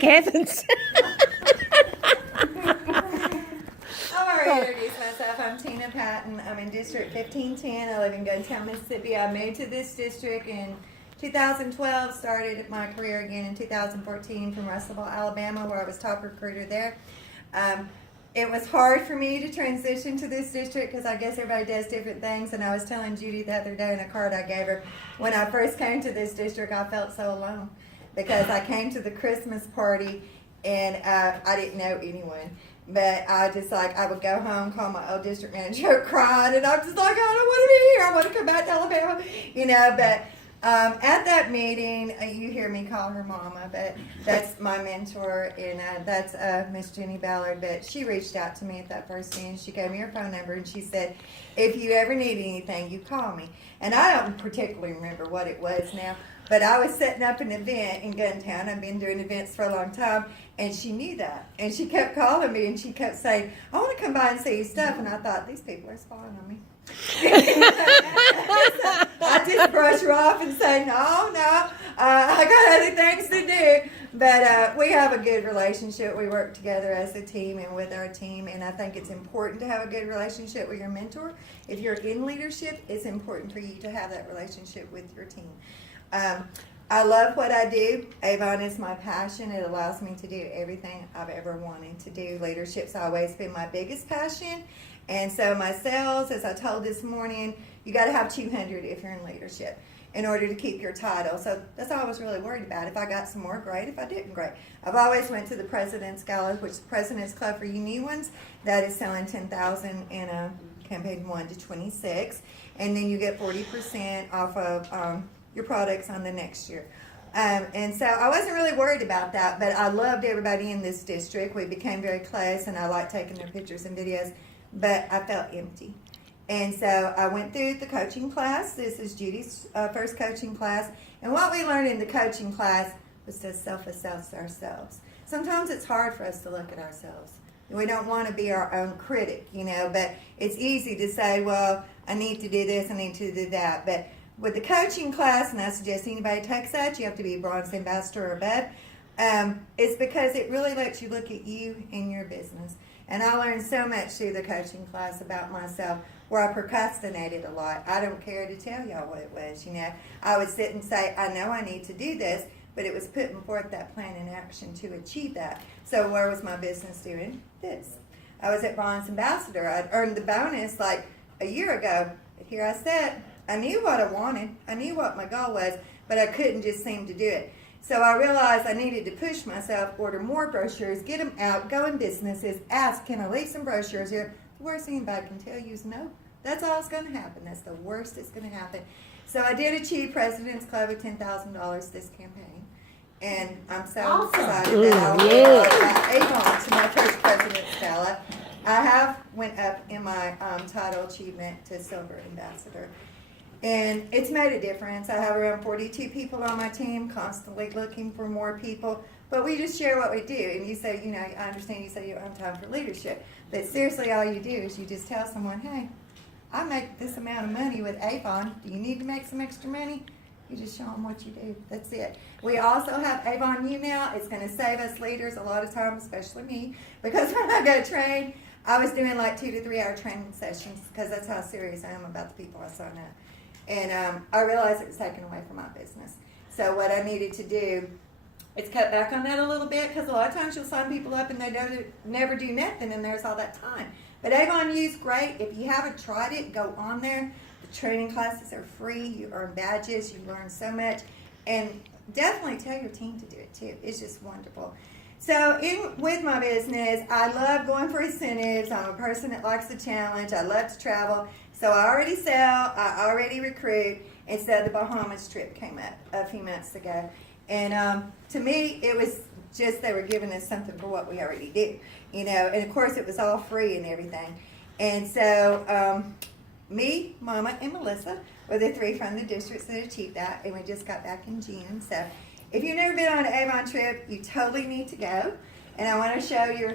thank heavens. I've already introduced myself. I'm Tina Patton. I'm in District 1510. I live in Guntown, Mississippi. I moved to this district in 2012, started my career again in 2014 from Russellville, Alabama, where I was top recruiter there. It was hard for me to transition to this district because I guess everybody does different things. And I was telling Judy the other day in a card I gave her, when I first came to this district, I felt so alone because I came to the Christmas party and I didn't know anyone. But I would go home, call my old district manager, crying, and I'm just like, I don't want to be here. I want to come back to Alabama, But at that meeting, you hear me call her Mama, but that's my mentor, and that's Miss Jenny Ballard. But she reached out to me at that first meeting. She gave me her phone number, and she said, if you ever need anything, you call me. And I don't particularly remember what it was now, but I was setting up an event in Guntown. I've been doing events for a long time, and she knew that. And she kept calling me, and she kept saying, I want to come by and see your stuff. And I thought, these people are spying on me. I just brush her off and say, no, I got other things to do. But we have a good relationship. We work together as a team and with our team, and I think it's important to have a good relationship with your mentor. If you're in leadership, it's important for you to have that relationship with your team. I love what I do. Avon is my passion. It allows me to do everything I've ever wanted to do. Leadership's always been my biggest passion. And so my sales, as I told this morning, you got to have 200 if you're in leadership in order to keep your title. So that's all I was really worried about. If I got some more, great. If I didn't, great. I've always went to the President's Gala, which is the President's Club for you new ones. That is selling 10,000 in a campaign 1 to 26. And then you get 40% off of your products on the next year. And so I wasn't really worried about that, but I loved everybody in this district. We became very close, and I liked taking their pictures and videos, but I felt empty. And so I went through the coaching class. This is Judy's first coaching class. And what we learned in the coaching class was to self-assess ourselves. Sometimes it's hard for us to look at ourselves. We don't want to be our own critic, but it's easy to say, well, I need to do this, I need to do that. But with the coaching class, and I suggest anybody takes that, you have to be a bronze ambassador or above, it's because it really lets you look at you and your business. And I learned so much through the coaching class about myself, where I procrastinated a lot. I don't care to tell y'all what it was, I would sit and say, I know I need to do this, but it was putting forth that plan in action to achieve that. So where was my business doing this? I was at Bronze Ambassador. I'd earned the bonus like a year ago. But here I sat. I knew what I wanted. I knew what my goal was, but I couldn't just seem to do it. So I realized I needed to push myself, order more brochures, get them out, go in businesses, ask, can I leave some brochures here? The worst thing anybody can tell you is no. That's all that's going to happen. That's the worst that's going to happen. So I did achieve President's Club with $10,000 this campaign. And I'm so excited that I'll be Avon to my first President's Gala. I have went up in my title achievement to Silver Ambassador. And it's made a difference. I have around 42 people on my team, constantly looking for more people. But we just share what we do. And you say, I understand you say you don't have time for leadership. But seriously, all you do is you just tell someone, hey, I make this amount of money with Avon. Do you need to make some extra money? You just show them what you do. That's it. We also have Avon U now. It's going to save us leaders a lot of time, especially me. Because when I go train, I was doing like 2 to 3 hour training sessions because that's how serious I am about the people I sign up. And I realized it was taken away from my business. So what I needed to do is cut back on that a little bit, because a lot of times you'll sign people up and they don't never do nothing, and there's all that time. But Avon U's great. If you haven't tried it, go on there. The training classes are free. You earn badges. You learn so much. And definitely tell your team to do it too. It's just wonderful. So with my business, I love going for incentives. I'm a person that likes the challenge. I love to travel. So I already sell. I already recruit. And so the Bahamas trip came up a few months ago. And to me, it was just they were giving us something for what we already do. And of course it was all free and everything. And so me, Mama, and Melissa were the 3 from the districts that achieved that. And we just got back in June. So if you've never been on an Avon trip, you totally need to go. And I want to show you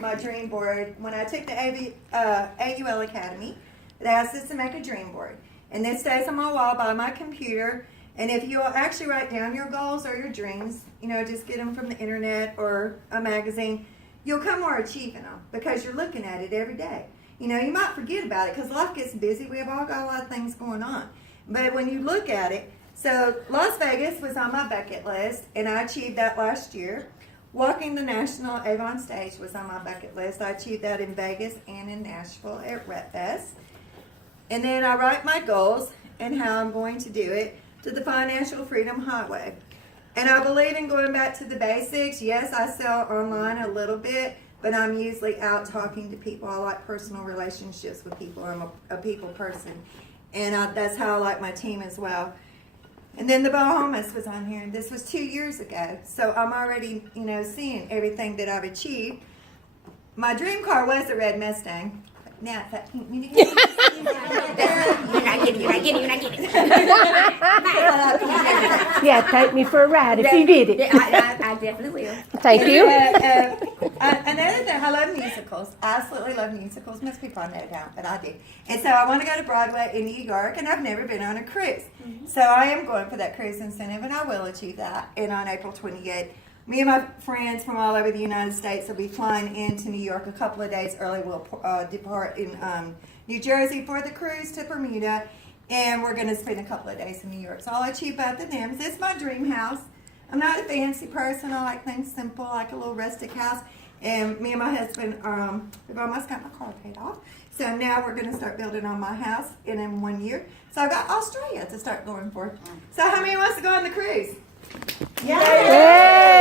my dream board. When I took the AUL Academy, they asked us to make a dream board. And this stays on my wall by my computer. And if you'll actually write down your goals or your dreams, just get them from the internet or a magazine, you'll come more achieving them because you're looking at it every day. You might forget about it because life gets busy. We have all got a lot of things going on. But when you look at it, so Las Vegas was on my bucket list, and I achieved that last year. Walking the National Avon Stage was on my bucket list. I achieved that in Vegas and in Nashville at Rep Fest. And then I write my goals and how I'm going to do it to the Financial Freedom Highway. And I believe in going back to the basics. Yes, I sell online a little bit, but I'm usually out talking to people. I like personal relationships with people. I'm a people person. And that's how I like my team as well. And then the Bahamas was on here, and this was 2 years ago. So I'm already, seeing everything that I've achieved. My dream car was a red Mustang. Now it's that pink mini. You're not getting it. Yeah, take me for a ride if you did it. I definitely will. Thank you. Another thing, I love musicals. I absolutely love musicals. Most people I know don't, but I do. And so I want to go to Broadway in New York, and I've never been on a cruise. So I am going for that cruise incentive, and I will achieve that. And on April 28th, me and my friends from all over the United States will be flying into New York a couple of days early. We'll depart in New Jersey for the cruise to Bermuda, and we're going to spend a couple of days in New York. So I'll achieve both of them. It's my dream house. I'm not a fancy person. I like things simple, like a little rustic house. And me and my husband, we've almost got my car paid off. So now we're going to start building on my house in 1 year. So I've got Australia to start going for. So how many wants to go on the cruise? Yeah.